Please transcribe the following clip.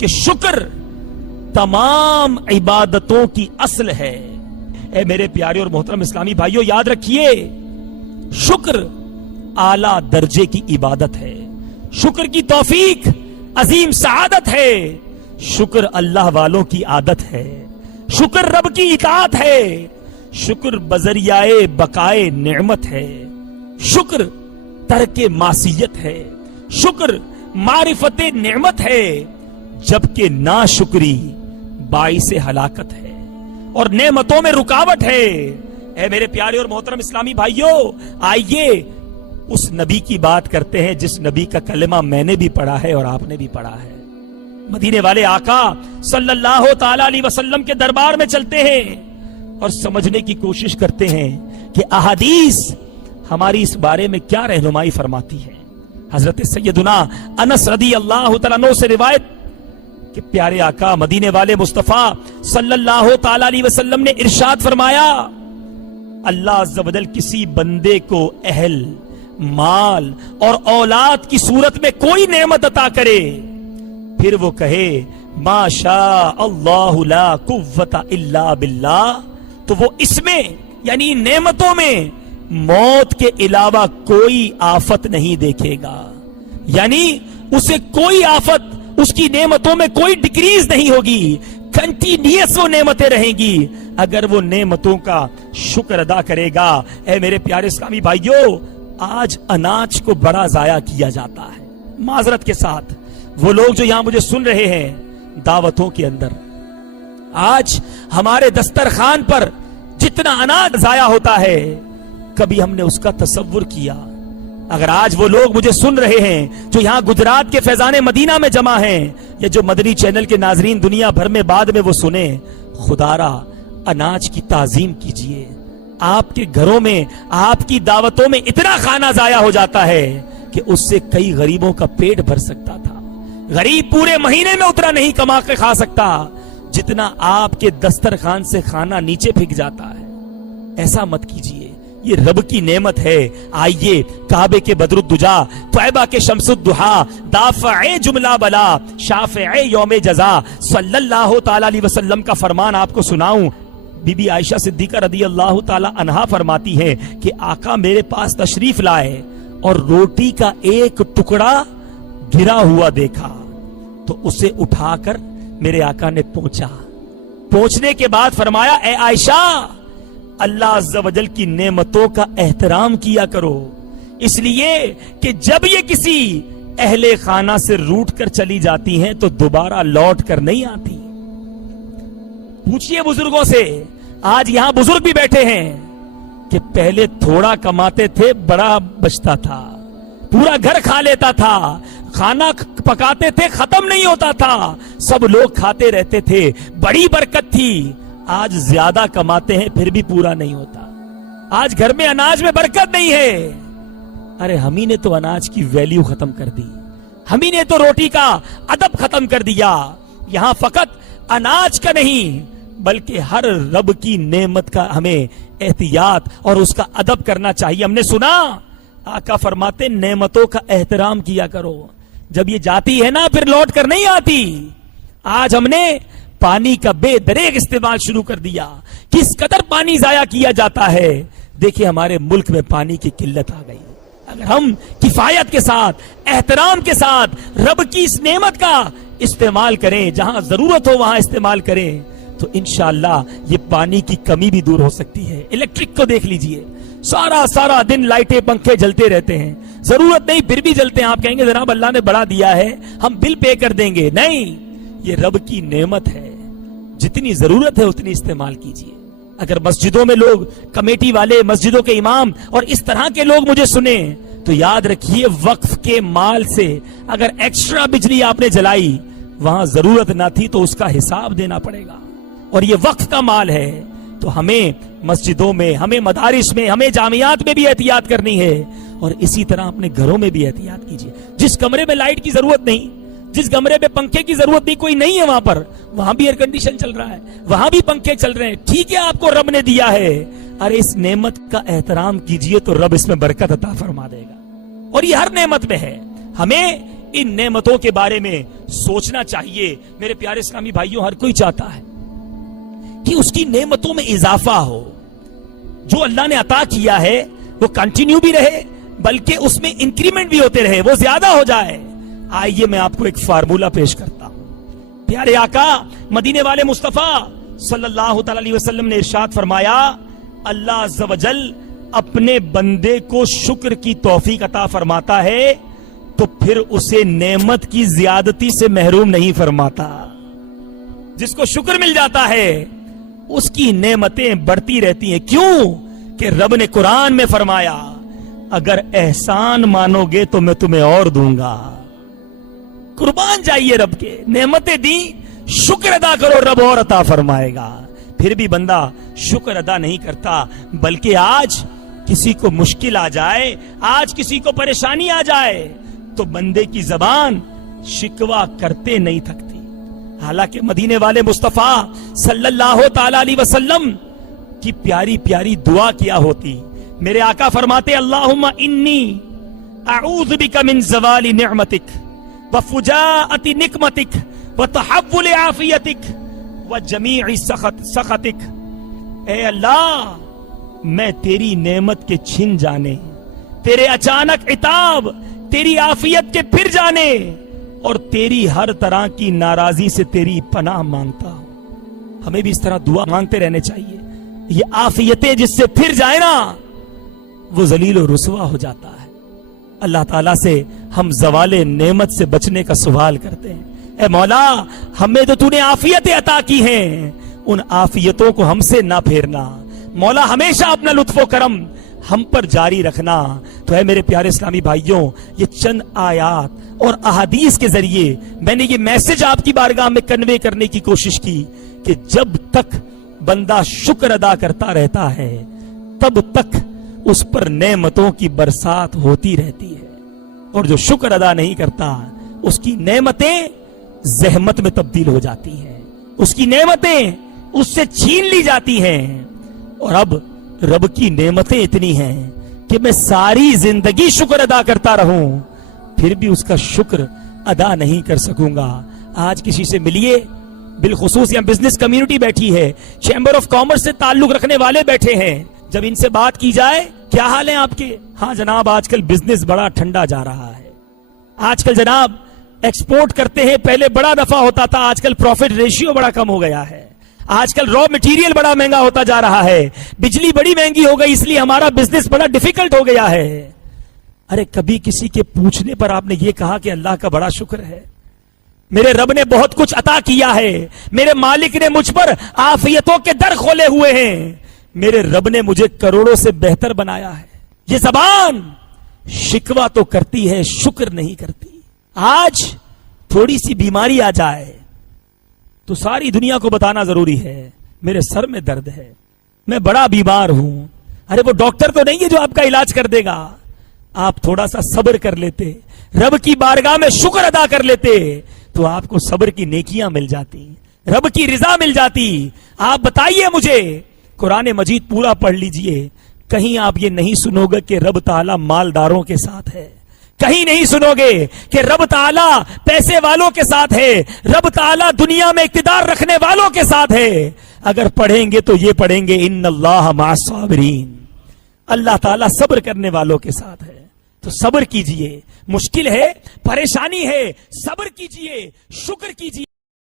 کہ شکر تمام عبادتوں کی اصل ہے۔ اے میرے پیارے اور محترم اسلامی بھائیوں، یاد رکھیے شکر اعلیٰ درجے کی عبادت ہے، شکر کی توفیق عظیم سعادت ہے، شکر اللہ والوں کی عادت ہے، شکر رب کی اطاعت ہے، شکر بذریعہ بقائے نعمت ہے، شکر ترک معصیت ہے، شکر معرفت نعمت ہے، جبکہ ناشکری باعث ہلاکت ہے اور نعمتوں میں رکاوٹ ہے۔ اے میرے پیارے اور محترم اسلامی بھائیوں، آئیے اس نبی کی بات کرتے ہیں جس نبی کا کلمہ میں نے بھی پڑھا ہے اور آپ نے بھی پڑھا ہے۔ مدینے والے آقا صلی اللہ تعالی علیہ وسلم کے دربار میں چلتے ہیں اور سمجھنے کی کوشش کرتے ہیں کہ احادیث ہماری اس بارے میں کیا رہنمائی فرماتی ہے۔ حضرت سیدنا انس رضی اللہ تعالیٰ عنہ سے روایت کہ پیارے آقا مدینے والے مصطفیٰ صلی اللہ تعالی علیہ وسلم نے ارشاد فرمایا، اللہ عز و جل کسی بندے کو اہل، مال اور اولاد کی صورت میں کوئی نعمت عطا کرے، پھر وہ کہے ما شاء اللہ لا قوت الا باللہ، تو وہ اس میں یعنی نعمتوں میں موت کے علاوہ کوئی آفت نہیں دیکھے گا، یعنی اسے کوئی آفت اس کی نعمتوں میں کوئی ڈکریز نہیں ہوگی، کنٹینیوس وہ نعمتیں رہیں گی اگر وہ نعمتوں کا شکر ادا کرے گا۔ اے میرے پیارے اسلامی بھائیوں، آج اناج کو بڑا ضائع کیا جاتا ہے۔ معذرت کے ساتھ وہ لوگ جو یہاں مجھے سن رہے ہیں دعوتوں کے اندر، آج ہمارے دسترخوان پر جتنا اناج ضائع ہوتا ہے کبھی ہم نے اس کا تصور کیا؟ اگر آج وہ لوگ مجھے سن رہے ہیں جو یہاں گجرات کے فیضان مدینہ میں جمع ہیں یا جو مدنی چینل کے ناظرین دنیا بھر میں بعد میں وہ سنیں، خدا را اناج کی تعظیم کیجئے۔ آپ کے گھروں میں آپ کی دعوتوں میں اتنا کھانا ضائع ہو جاتا ہے کہ اس سے کئی غریبوں کا پیٹ بھر سکتا تھا۔ غریب پورے مہینے میں اتنا نہیں کما کے کھا سکتا جتنا آپ کے دسترخوان سے کھانا نیچے پھینک جاتا ہے۔ ایسا مت کیجئے، یہ رب کی نعمت ہے۔ آئیے کعبے کے بدر الدجا، طیبہ کے شمس الضحا، دافع جملہ بلا، شافع یوم جزا صلی اللہ تعالی علیہ وسلم کا فرمان آپ کو سناؤں۔ بی بی عائشہ صدیقہ رضی اللہ تعالی عنہا فرماتی ہے کہ آقا میرے پاس تشریف لائے اور روٹی کا ایک ٹکڑا گرا ہوا دیکھا تو اسے اٹھا کر میرے آقا نے پہنچنے کے بعد فرمایا، اے عائشہ اللہ عز و جل کی نعمتوں کا احترام کیا کرو، اس لیے کہ جب یہ کسی اہل خانہ سے روٹ کر چلی جاتی ہیں تو دوبارہ لوٹ کر نہیں آتی۔ پوچھئے بزرگوں سے، آج یہاں بزرگ بھی بیٹھے ہیں کہ پہلے تھوڑا کماتے تھے، بڑا بچتا تھا، پورا گھر کھا لیتا تھا، کھانا پکاتے تھے ختم نہیں ہوتا تھا، سب لوگ کھاتے رہتے تھے، بڑی برکت تھی۔ آج زیادہ کماتے ہیں پھر بھی پورا نہیں ہوتا، آج گھر میں اناج میں برکت نہیں ہے۔ ارے ہمیں نے تو اناج کی ویلیو ختم کر دی، ہمیں نے تو روٹی کا ادب ختم کر دیا۔ یہاں فقط اناج کا نہیں بلکہ ہر رب کی نعمت کا ہمیں احتیاط اور اس کا ادب کرنا چاہیے۔ ہم نے سنا آقا فرماتے نعمتوں کا احترام کیا کرو، جب یہ جاتی ہے نا پھر لوٹ کر نہیں آتی۔ آج ہم نے پانی کا بے دریغ استعمال شروع کر دیا، کس قدر پانی ضائع کیا جاتا ہے۔ دیکھیں ہمارے ملک میں پانی کی قلت آ گئی، اگر ہم کفایت کے ساتھ احترام کے ساتھ رب کی اس نعمت کا استعمال کریں، جہاں ضرورت ہو وہاں استعمال کریں تو انشاءاللہ یہ پانی کی کمی بھی دور ہو سکتی ہے۔ الیکٹرک کو دیکھ لیجئے، سارا دن لائٹیں پنکھے جلتے رہتے ہیں، ضرورت نہیں پھر بھی جلتے ہیں۔ آپ کہیں گے جناب اللہ نے بڑا دیا ہے ہم بل پے کر دیں گے، نہیں، یہ رب کی نعمت ہے، جتنی ضرورت ہے اتنی استعمال کیجئے۔ اگر مسجدوں میں لوگ، کمیٹی والے، مسجدوں کے امام اور اس طرح کے لوگ مجھے سنیں تو یاد رکھیے وقف کے مال سے اگر ایکسٹرا بجلی آپ نے جلائی وہاں ضرورت نہ تھی تو اس کا حساب دینا پڑے گا، اور یہ وقف کا مال ہے۔ تو ہمیں مسجدوں میں، ہمیں مدارس میں، ہمیں جامعات میں بھی احتیاط کرنی ہے، اور اسی طرح اپنے گھروں میں بھی احتیاط کیجئے۔ جس کمرے میں لائٹ کی ضرورت نہیں، جس کمرے میں پنکھے کی ضرورت نہیں، کوئی نہیں ہے وہاں پر، وہاں بھی ایئر کنڈیشن چل رہا ہے، وہاں بھی پنکھے چل رہے ہیں، ٹھیک ہے آپ کو رب نے دیا ہے، ارے اس نعمت کا احترام کیجئے تو رب اس میں برکت عطا فرما دے گا، اور یہ ہر نعمت میں ہے۔ ہمیں ان نعمتوں کے بارے میں سوچنا چاہیے. میرے پیارے اسلامی بھائیوں، ہر کوئی چاہتا ہے کہ اس کی نعمتوں میں اضافہ ہو. جو اللہ نے عطا کیا ہے وہ کنٹینیو بھی رہے، بلکہ اس میں انکریمنٹ بھی ہوتے رہے، وہ زیادہ ہو جائے. آئیے میں آپ کو ایک فارمولہ پیش کرتا ہوں. پیارے آقا مدینے والے مصطفیٰ صلی اللہ تعالی علیہ وسلم نے ارشاد فرمایا، اللہ عز و جل اپنے بندے کو شکر کی توفیق عطا فرماتا ہے تو پھر اسے نعمت کی زیادتی سے محروم نہیں فرماتا. جس کو شکر مل جاتا ہے اس کی نعمتیں بڑھتی رہتی ہیں. کیوں کہ رب نے قرآن میں فرمایا، اگر احسان مانو گے تو میں تمہیں اور دوں گا. قربان جائیے رب کے، نعمتیں دی، شکر ادا کرو، رب اور عطا فرمائے گا. پھر بھی بندہ شکر ادا نہیں کرتا، بلکہ آج کسی کو مشکل آ جائے، آج کسی کو پریشانی آ جائے تو بندے کی زبان شکوہ کرتے نہیں تھکتی. حالانکہ مدینے والے مصطفیٰ صلی اللہ تعالی علیہ وسلم کی پیاری پیاری دعا کیا ہوتی. میرے آقا فرماتے، اللہم انی اعوذ بک من زوال نعمتک وفجاءت نقمتک وتحول عافیتک وجمیع سخطک. اے اللہ، میں تیری نعمت کے چھن جانے، تیرے اچانک عتاب، تیری عافیت کے پھر جانے اور تیری ہر طرح کی ناراضی سے تیری پناہ مانگتا ہوں. ہمیں بھی اس طرح دعا مانگتے رہنے چاہیے. یہ عافیتیں جس سے پھر جائے نا وہ ذلیل و رسوا ہو جاتا ہے. اللہ تعالیٰ سے ہم زوال نعمت سے بچنے کا سوال کرتے ہیں. اے مولا، ہمیں تو تو نے عافیتیں عطا کی ہیں، ان عافیتوں کو ہم سے نہ پھیرنا. مولا ہمیشہ اپنا لطف و کرم ہم پر جاری رکھنا. تو اے میرے پیارے اسلامی بھائیوں، یہ چند آیات اور احادیث کے ذریعے میں نے یہ میسج آپ کی بارگاہ میں کنوے کرنے کی کوشش کی کہ جب تک بندہ شکر ادا کرتا رہتا ہے تب تک اس پر نعمتوں کی برسات ہوتی رہتی ہے، اور جو شکر ادا نہیں کرتا اس کی نعمتیں زحمت میں تبدیل ہو جاتی ہیں، اس کی نعمتیں اس سے چھین لی جاتی ہیں. اور اب رب کی نعمتیں اتنی ہیں کہ میں ساری زندگی شکر ادا کرتا رہوں پھر بھی اس کا شکر ادا نہیں کر سکوں گا. آج کسی سے ملیے، بالخصوص یہاں بزنس کمیونٹی بیٹھی ہے، چیمبر آف کامرس سے تعلق رکھنے والے بیٹھے ہیں، جب ان سے بات کی جائے کیا حال ہے آپ کے؟ ہاں جناب، آج کل بزنس بڑا ٹھنڈا جا رہا ہے. آج کل جناب ایکسپورٹ کرتے ہیں، پہلے بڑا نفع ہوتا تھا، آج کل پروفٹ ریشیو بڑا کم ہو گیا ہے. آج کل را مٹیریل بڑا مہنگا ہوتا جا رہا ہے، بجلی بڑی مہنگی ہو گئی، اس لیے ہمارا بزنس بڑا ڈیفیکلٹ ہو گیا ہے. ارے کبھی کسی کے پوچھنے پر آپ نے یہ کہا کہ اللہ کا بڑا شکر ہے، میرے رب نے بہت کچھ عطا کیا ہے، میرے مالک نے مجھ پر عافیتوں کے در کھولے ہوئے ہیں، میرے رب نے مجھے کروڑوں سے بہتر بنایا ہے. یہ زبان شکوہ تو کرتی ہے، شکر نہیں کرتی. آج تھوڑی سی بیماری آ جائے تو ساری دنیا کو بتانا ضروری ہے، میرے سر میں درد ہے، میں بڑا بیمار ہوں. ارے وہ ڈاکٹر تو نہیں ہے جو آپ کا علاج کر دے گا. آپ تھوڑا سا صبر کر لیتے، رب کی بارگاہ میں شکر ادا کر لیتے تو آپ کو صبر کی نیکیاں مل جاتی، رب کی رضا مل جاتی. آپ بتائیے مجھے، قرآن مجید پورا پڑھ لیجئے، کہیں آپ یہ نہیں سنو گے کہ رب تعالیٰ مالداروں کے ساتھ ہے، کہیں نہیں سنو گے کہ رب تعالیٰ پیسے والوں کے ساتھ ہے، رب تعالیٰ دنیا میں اقتدار رکھنے والوں کے ساتھ ہے. اگر پڑھیں گے تو یہ پڑھیں گے، ان اللہ مع الصابرین، اللہ تعالیٰ صبر کرنے والوں کے ساتھ ہے. تو صبر کیجئے، مشکل ہے، پریشانی ہے، صبر کیجئے، شکر کیجئے.